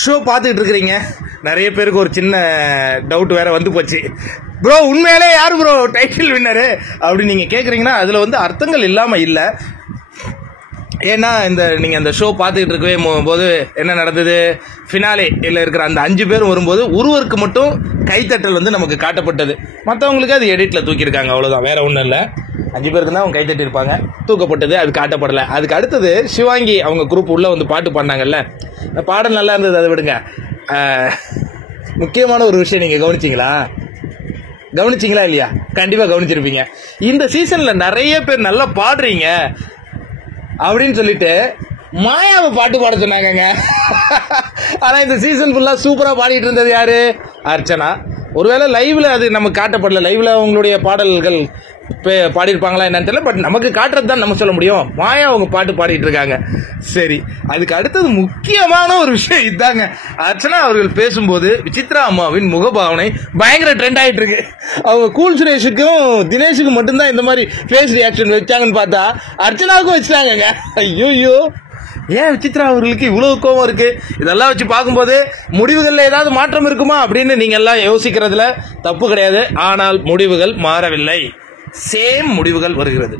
Show பார்த்துக்கிட்டு இருக்கிறீங்க. நிறைய பேருக்கு ஒரு சின்ன டவுட் வேற வந்து போச்சு. ப்ரோ உண்மையிலே யார் ப்ரோ டைட்டில் வின்னரு அப்படின்னு நீங்கள் கேட்குறீங்கன்னா அதில் வந்து அர்த்தங்கள் இல்லாமல் இல்லை. ஏன்னா நீங்கள் அந்த ஷோ பார்த்துக்கிட்டு இருக்கவே போது என்ன நடந்தது, ஃபினாலே இல்லை இருக்கிற அந்த 5 பேரும் வரும்போது ஒருவருக்கு மட்டும் கைத்தட்டல் வந்து நமக்கு காட்டப்பட்டது. மற்றவங்களுக்கு அது எடிட்டில் தூக்கியிருக்காங்க, அவ்வளோதான், வேற ஒன்றும் இல்லை. 5 பேருக்கு தான் அவங்க கைத்தட்டி இருப்பாங்க, தூக்கப்பட்டது, அது காட்டப்படலை. அதுக்கு அடுத்தது சிவாங்கி அவங்க குரூப் உள்ள வந்து பாட்டு பாடினாங்கல்ல, பாடல் நல்லா இருந்தது, அதை விடுங்க. முக்கியமான ஒரு விஷயம் நீங்கள் கவனிச்சிங்களா இல்லையா? கண்டிப்பாக கவனிச்சிருப்பீங்க. இந்த சீசனில் நிறைய பேர் நல்லா பாடுறீங்க அப்படின்னு சொல்லிட்டு மாயாவை பாட்டு பாட சொன்னாங்க. ஆனா இந்த சீசன் ஃபுல்லா சூப்பரா பாடிட்டு இருந்தது யாரு? அர்ச்சனா. ஒருவேளை லைவ்ல அது நமக்கு காட்டப்படல, லைவ்ல அவங்களுடைய பாடல்கள் பாடியிருப்பாங்களா என்னன்னு தெரியல. பட் நமக்கு காட்டுறது தான் நம்ம சொல்ல முடியும். மாயா அவங்க பாட்டு பாடிட்டு இருக்காங்க. சரி, அதுக்கு அடுத்தது முக்கியமான ஒரு விஷயம் இதாங்க. அர்ச்சனா அவர்கள் பேசும்போது விசித்ரா அம்மாவின் முகபாவனை பயங்கர ட்ரெண்ட் ஆயிட்டு இருக்கு. அவங்க கூல் சுரேஷுக்கும் தினேஷுக்கும் மட்டும்தான் இந்த மாதிரி ஃபேஸ் ரியாக்ஷன் வச்சாங்கன்னு பார்த்தா அர்ச்சனாவுக்கும் வச்சுட்டாங்க. ஐயோ, ஏன் விசித்ரா அவர்களுக்கு இவ்வளவு கோபம் இருக்கு? இதெல்லாம் வச்சு பார்க்கும்போது முடிவுகளில் ஏதாவது மாற்றம் இருக்குமா அப்படின்னு நீங்க எல்லாம் யோசிக்கிறதுல தப்பு கிடையாது. ஆனால் முடிவுகள் மாறவில்லை, சேம் முடிவுகள் வருகிறது.